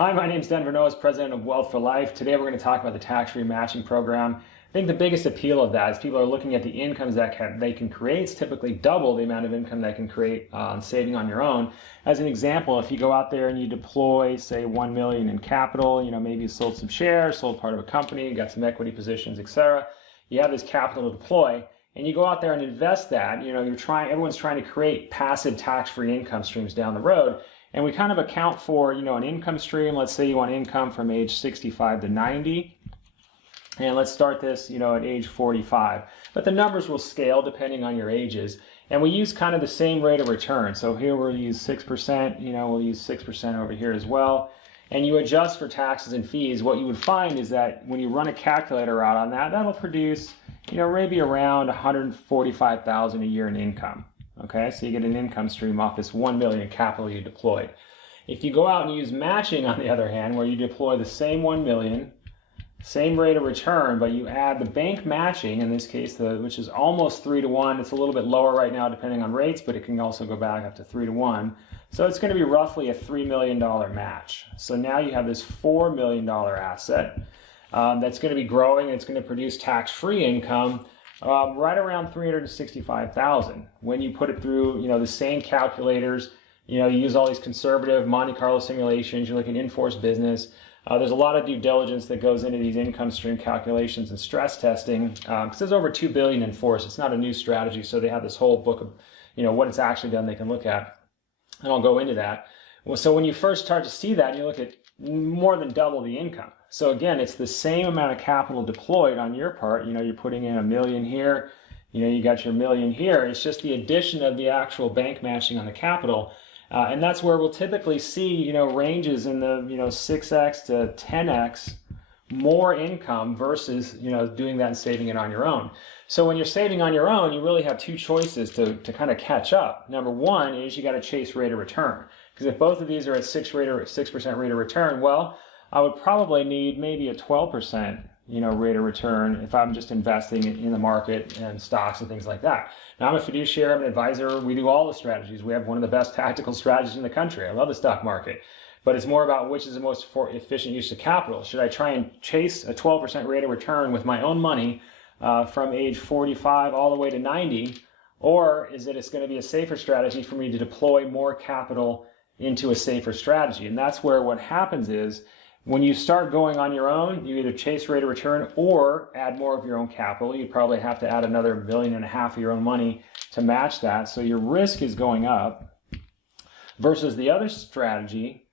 Hi, my name is Denver Noahs, president of Wealth for Life. Today we're going to talk about the tax-free matching program. I think the biggest appeal of that is people are looking at the incomes that they can create. It's typically double the amount of income they can create on saving on your own. As an example, if you go out there and you deploy, say, $1 million in capital, maybe you sold some shares, sold part of a company, got some equity positions, etc. You have this capital to deploy, and you go out there and invest that. Everyone's trying to create passive tax-free income streams down the road. And we kind of account for, an income stream. Let's say you want income from age 65 to 90. And let's start this, at age 45. But the numbers will scale depending on your ages. And we use kind of the same rate of return. So here we'll use 6%, we'll use 6% over here as well. And you adjust for taxes and fees. What you would find is that when you run a calculator out on that, that'll produce, maybe around $145,000 a year in income. Okay, so you get an income stream off this $1 million capital you deployed. If you go out and use matching, on the other hand, where you deploy the same $1 million, same rate of return, but you add the bank matching, in this case, which is almost 3 to 1. It's a little bit lower right now depending on rates, but it can also go back up to 3 to 1. So it's going to be roughly a $3 million match. So now you have this $4 million asset that's going to be growing. It's going to produce tax-free income. Right around $365,000. When you put it through, the same calculators, you use all these conservative Monte Carlo simulations, you look at in-force business. There's a lot of due diligence that goes into these income stream calculations and stress testing, because there's over $2 billion in force. It's not a new strategy, so they have this whole book of, what it's actually done they can look at, and I'll go into that. Well, so when you first start to see that, you look at more than double the income. So again, it's the same amount of capital deployed on your part. You're putting in $1 million here, you got your $1 million here. It's just the addition of the actual bank matching on the capital. And that's where we'll typically see, ranges in the, 6x to 10x more income versus, doing that and saving it on your own. So when you're saving on your own, you really have two choices to kind of catch up. Number one is you got to chase rate of return. Because if both of these are at 6% rate of return, well, I would probably need maybe a 12%, rate of return if I'm just investing in the market and stocks and things like that. Now, I'm a fiduciary, I'm an advisor. We do all the strategies. We have one of the best tactical strategies in the country. I love the stock market. But it's more about which is the most efficient use of capital. Should I try and chase a 12% rate of return with my own money from age 45 all the way to 90? Or is it's going to be a safer strategy for me to deploy more capital into a safer strategy? And that's where what happens is, when you start going on your own, you either chase rate of return or add more of your own capital. You probably have to add another $1.5 million of your own money to match that. So your risk is going up. Versus the other strategy,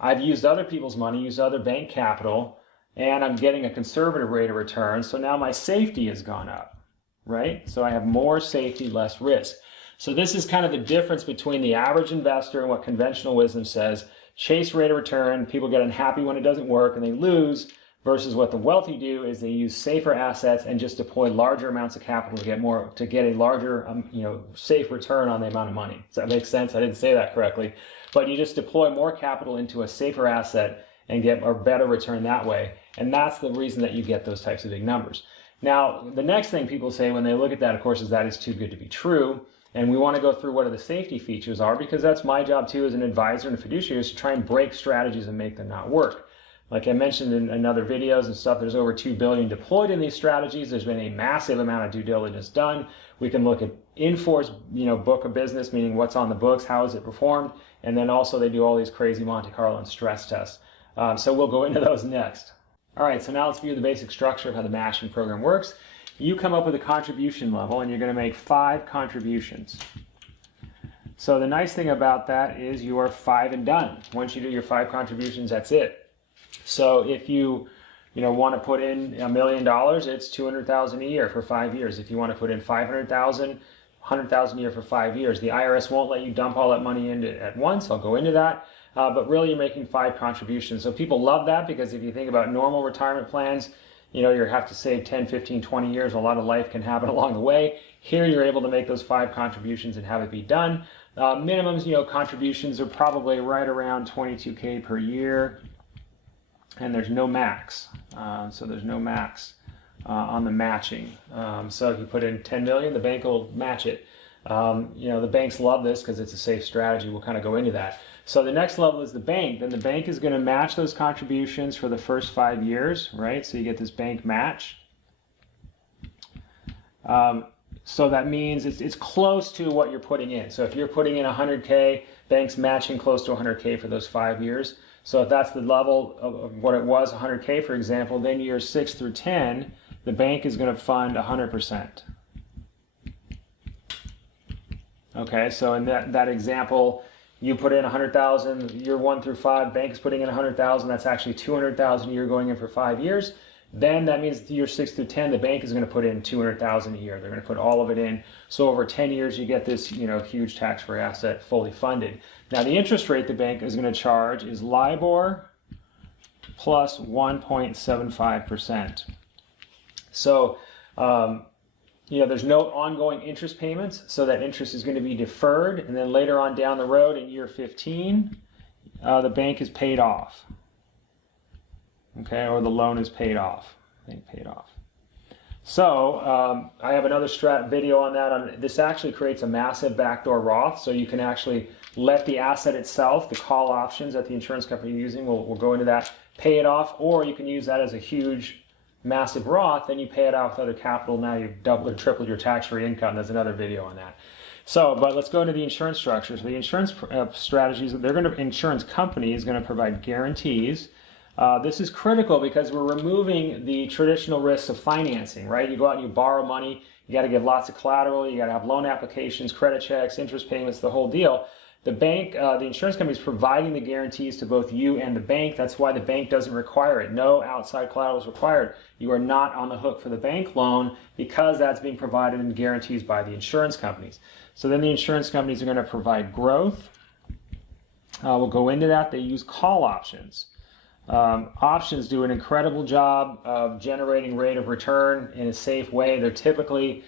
I've used other people's money, used other bank capital, and I'm getting a conservative rate of return. So now my safety has gone up, right? So I have more safety, less risk. So this is kind of the difference between the average investor and what conventional wisdom says. Chase rate of return, people get unhappy when it doesn't work and they lose, versus what the wealthy do is they use safer assets and just deploy larger amounts of capital to get a larger, safe return on the amount of money. Does that make sense? I didn't say that correctly. But you just deploy more capital into a safer asset and get a better return that way. And that's the reason that you get those types of big numbers. Now, the next thing people say when they look at that, of course, is that is too good to be true. And we want to go through what the safety features are, because that's my job too as an advisor and a fiduciary, is to try and break strategies and make them not work. Like I mentioned in other videos and stuff, there's over $2 billion deployed in these strategies. There's been a massive amount of due diligence done. We can look at in-force, book of business, meaning what's on the books, how is it performed, and then also they do all these crazy Monte Carlo and stress tests. So we'll go into those next. All right, so now let's view the basic structure of how the matching program works. You come up with a contribution level and you're going to make 5 contributions. So the nice thing about that is you are 5 and done. Once you do your 5 contributions, that's it. So if you want to put in $1 million, it's $200,000 a year for 5 years. If you want to put in $500,000, $100,000 a year for 5 years. The IRS won't let you dump all that money in at once. I'll go into that. But really you're making 5 contributions. So people love that, because if you think about normal retirement plans, you have to save 10, 15, 20 years. A lot of life can happen along the way. Here you're able to make those 5 contributions and have it be done. Minimums, contributions are probably right around $22K per year. And there's no max. So there's no max on the matching. So if you put in 10 million, the bank will match it. The banks love this because it's a safe strategy. We'll kind of go into that. So the next level is the bank. Then the bank is going to match those contributions for the first 5 years, right? So you get this bank match. So that means it's close to what you're putting in. So if you're putting in 100K, bank's matching close to 100K for those 5 years. So if that's the level of what it was, 100K for example, then years 6 through 10, the bank is going to fund 100%. Okay, so in that example, you put in 100,000 year 1 through 5, bank is putting in 100,000, that's actually 200,000 a year going in for 5 years. Then that means year 6 through 10, the bank is going to put in 200,000 a year. They're going to put all of it in. So over 10 years, you get this, huge tax-free asset fully funded. Now the interest rate the bank is going to charge is LIBOR plus 1.75%. So, there's no ongoing interest payments, so that interest is going to be deferred, and then later on down the road in year 15, the bank is paid off. Okay, or the loan is paid off. Bank paid off. So I have another video on that. This actually creates a massive backdoor Roth, so you can actually let the asset itself, the call options that the insurance company is using, we'll go into that, pay it off, or you can use that as a huge massive Roth, then you pay it out with other capital. Now you've doubled or tripled your tax-free income. There's another video on that. So, but let's go into the insurance structures. The insurance strategies, insurance company is going to provide guarantees. This is critical because we're removing the traditional risks of financing, right? You go out and you borrow money, you got to give lots of collateral, you got to have loan applications, credit checks, interest payments, the whole deal. The bank, the insurance company is providing the guarantees to both you and the bank. That's why the bank doesn't require it. No outside collateral is required. You are not on the hook for the bank loan because that's being provided in guarantees by the insurance companies. So then the insurance companies are going to provide growth. We'll go into that. They use call options. Options do an incredible job of generating rate of return in a safe way. They're typically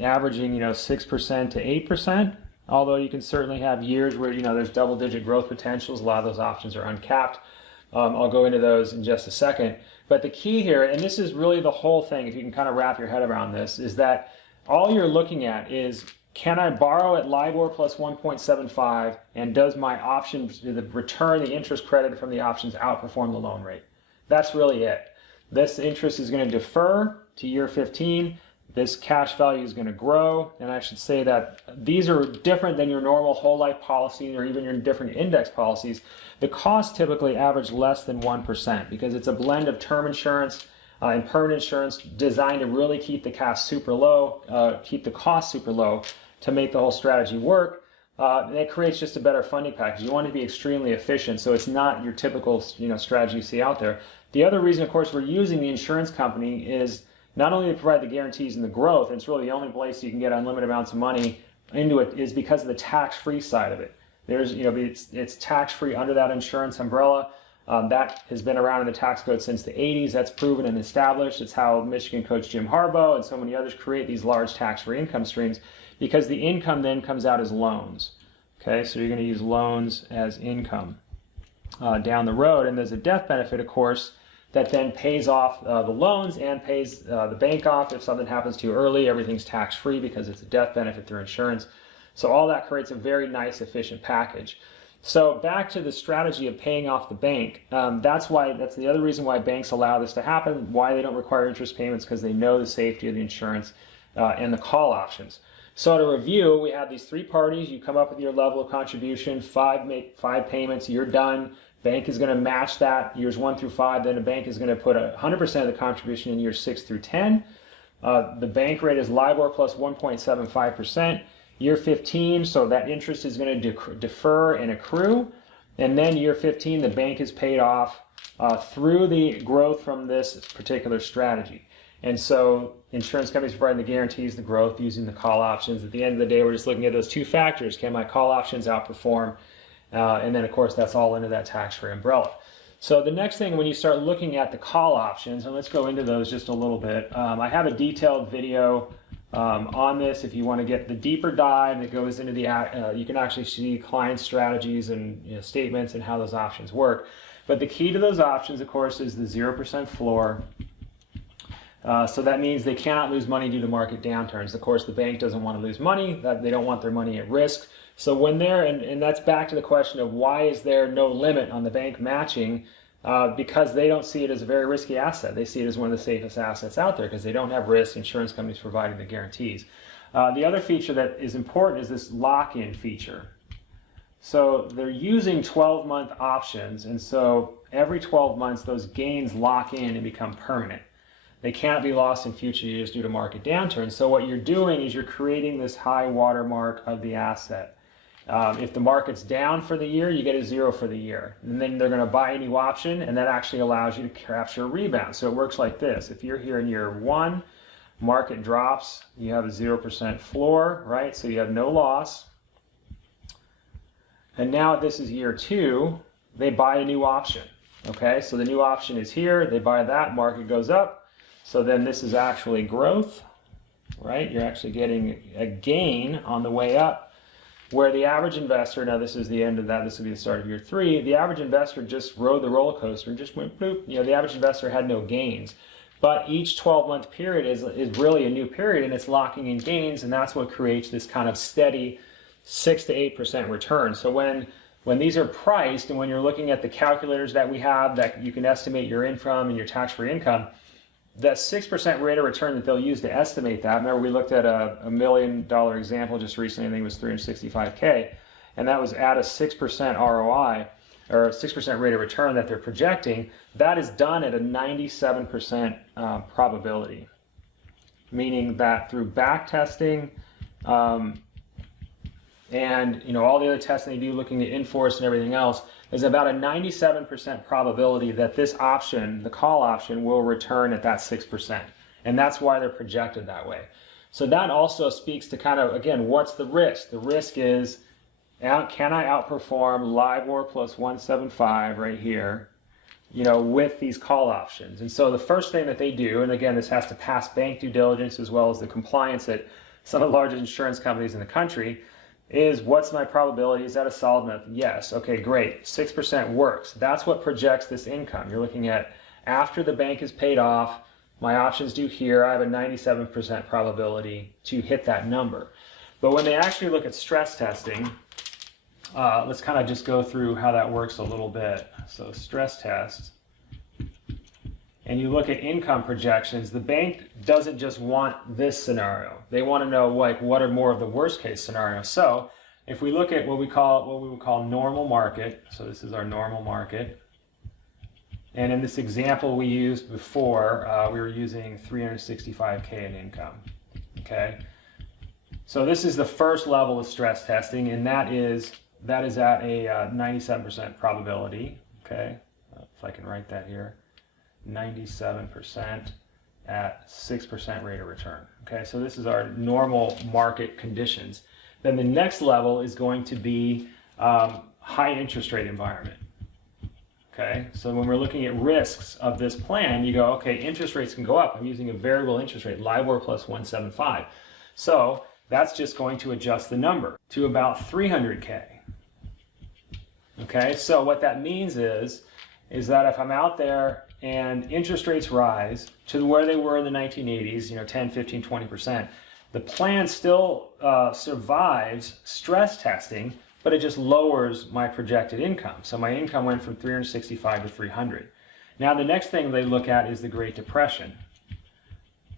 averaging 6% to 8%. Although you can certainly have years where there's double-digit growth potentials. A lot of those options are uncapped. I'll go into those in just a second. But the key here, and this is really the whole thing, if you can kind of wrap your head around this, is that all you're looking at is, can I borrow at LIBOR plus 1.75, and does my options, the return, the interest credit from the options outperform the loan rate? That's really it. This interest is going to defer to year 15. This cash value is going to grow, and I should say that these are different than your normal whole life policy or even your different index policies. The costs typically average less than 1% because it's a blend of term insurance and permanent insurance designed to really keep the cost super low, to make the whole strategy work. And it creates just a better funding package. You want to be extremely efficient, so it's not your typical strategy you see out there. The other reason, of course, we're using the insurance company is not only to provide the guarantees and the growth, and it's really the only place you can get unlimited amounts of money into it, is because of the tax-free side of it. There's, it's tax-free under that insurance umbrella. That has been around in the tax code since the 80s. That's proven and established. It's how Michigan coach Jim Harbaugh and so many others create these large tax-free income streams, because the income then comes out as loans. Okay, so you're going to use loans as income down the road, and there's a death benefit, of course, that then pays off the loans and pays the bank off. If something happens to you early, everything's tax-free because it's a death benefit through insurance. So all that creates a very nice, efficient package. So back to the strategy of paying off the bank. That's the other reason why banks allow this to happen, why they don't require interest payments, because they know the safety of the insurance and the call options. So to review, we have these three parties. You come up with your level of contribution, five payments, you're done. Bank is going to match that years 1 through 5. Then the bank is going to put 100% of the contribution in years 6 through 10. The bank rate is LIBOR plus 1.75%. Year 15, so that interest is going to defer and accrue. And then year 15, the bank is paid off through the growth from this particular strategy. And so insurance companies providing the guarantees, the growth, using the call options. At the end of the day, we're just looking at those two factors. Can my call options outperform? And then, of course, that's all into that tax-free umbrella. So the next thing, when you start looking at the call options, and let's go into those just a little bit. I have a detailed video on this if you want to get the deeper dive that goes into the, you can actually see client strategies and statements and how those options work. But the key to those options, of course, is the 0% floor. So that means they cannot lose money due to market downturns. Of course, the bank doesn't want to lose money. They don't want their money at risk. So when they're, and that's back to the question of why is there no limit on the bank matching? Because they don't see it as a very risky asset. They see it as one of the safest assets out there because they don't have risk. Insurance companies providing the guarantees. The other feature that is important is this lock-in feature. So they're using 12-month options, and so every 12 months those gains lock in and become permanent. They can't be lost in future years due to market downturns. So what you're doing is you're creating this high watermark of the asset. If the market's down for the year, you get a 0 for the year. And then they're going to buy a new option, and that actually allows you to capture a rebound. So it works like this. If you're here in year 1, market drops, you have a 0% floor, right? So you have no loss. And now this is year 2, they buy a new option. Okay, so the new option is here, they buy that, market goes up. So then this is actually growth, right? You're actually getting a gain on the way up, where the average investor, now this is the end of that, this will be the start of year 3, the average investor just rode the roller coaster and just went bloop. You know, the average investor had no gains. But each 12-month period is really a new period, and it's locking in gains, and that's what creates this kind of steady 6 to 8% return. So when these are priced, and when you're looking at the calculators that we have that you can estimate your income and your tax-free income, that 6% rate of return that they'll use to estimate that, remember we looked at a $1 million example just recently, I think it was $365K, and that was at a 6% ROI, or a 6% rate of return that they're projecting. That is done at a 97% probability, meaning that through back testing, and all the other testing they do looking at in-force and everything else, there's about a 97% probability that this option, the call option, will return at that 6%. And that's why they're projected that way. So that also speaks to kind of, again, what's the risk? The risk is, can I outperform LIBOR plus 175 right here, with these call options? And so the first thing that they do, and again, this has to pass bank due diligence as well as the compliance at some of the largest insurance companies in the country, is what's my probability? Is that a solid method? Yes. Okay, great. 6% works. That's what projects this income. You're looking at after the bank is paid off, my options due here, I have a 97% probability to hit that number. But when they actually look at stress testing, let's kind of just go through how that works a little bit. So stress test, and you look at income projections, the bank doesn't just want this scenario. They want to know what are more of the worst case scenarios. So if we look at what we would call normal market, so this is our normal market. And in this example we used before, we were using 365K in income. Okay. So this is the first level of stress testing, and that is at a 97% probability. Okay. If I can write that here. 97% at 6% rate of return. Okay, so this is our normal market conditions. Then the next level is going to be high interest rate environment. Okay, so when we're looking at risks of this plan, you go, okay, interest rates can go up. I'm using a variable interest rate, LIBOR plus 175. So that's just going to adjust the number to about 300K. Okay, so what that means is that if I'm out there and interest rates rise to where they were in the 1980s, 10, 15, 20%, the plan still survives stress testing, but it just lowers my projected income. So my income went from 365 to 300. Now the next thing they look at is the Great Depression.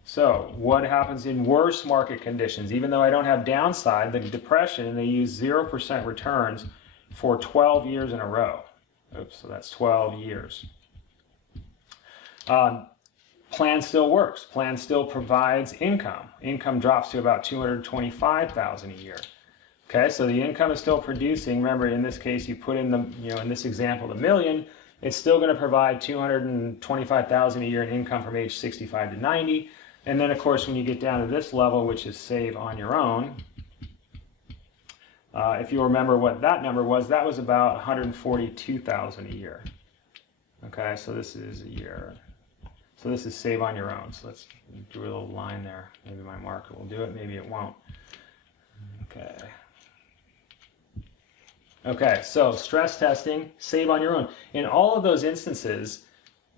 So what happens in worse market conditions? Even though I don't have downside, the Depression, and they use 0% returns for 12 years in a row. Oops, so that's 12 years. Plan still works. Plan still provides income. Income drops to about $225,000 a year. Okay, so the income is still producing. Remember, in this case, you put in in this example, the million. It's still going to provide $225,000 a year in income from age 65 to 90. And then, of course, when you get down to this level, which is save on your own, if you remember what that number was, that was about $142,000 a year. Okay, so this is a year. So this is save on your own. So let's do a little line there. Maybe my marker will do it, maybe it won't. Okay. Okay, so stress testing, save on your own. In all of those instances,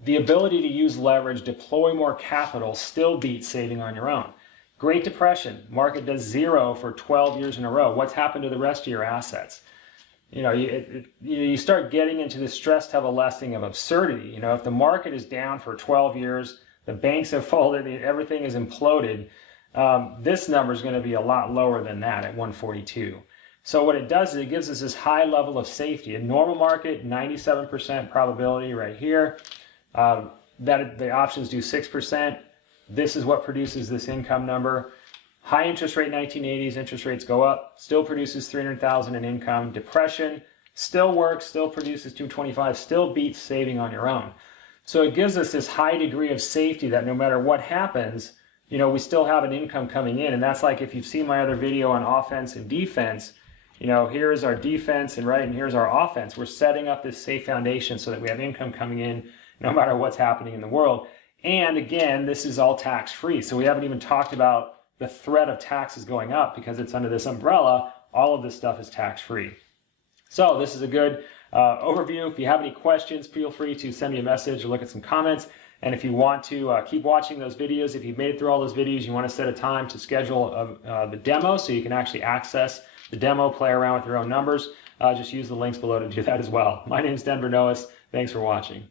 The ability to use leverage, deploy more capital, still beats saving on your own. Great Depression, market does zero for 12 years in a row. What's happened to the rest of your assets? You start getting into the stress coalescing of absurdity. If the market is down for 12 years, the banks have folded, everything is imploded, this number is going to be a lot lower than that at 142. So what it does is it gives us this high level of safety. A normal market, 97% probability right here. That the options do 6%. This is what produces this income number. High interest rate 1980s, interest rates go up, still produces 300,000 in income. Depression still works, still produces 225, still beats saving on your own. So it gives us this high degree of safety that no matter what happens, we still have an income coming in. And that's like if you've seen my other video on offense and defense, here's our defense and here's our offense. We're setting up this safe foundation so that we have income coming in no matter what's happening in the world. And again, this is all tax-free. So we haven't even talked about the threat of taxes going up because it's under this umbrella. All of this stuff is tax-free. So this is a good overview. If you have any questions, feel free to send me a message or look at some comments. And if you want to keep watching those videos, if you've made it through all those videos, you want to set a time to schedule the demo so you can actually access the demo, play around with your own numbers, just use the links below to do that as well. My name is Denver Noes. Thanks for watching.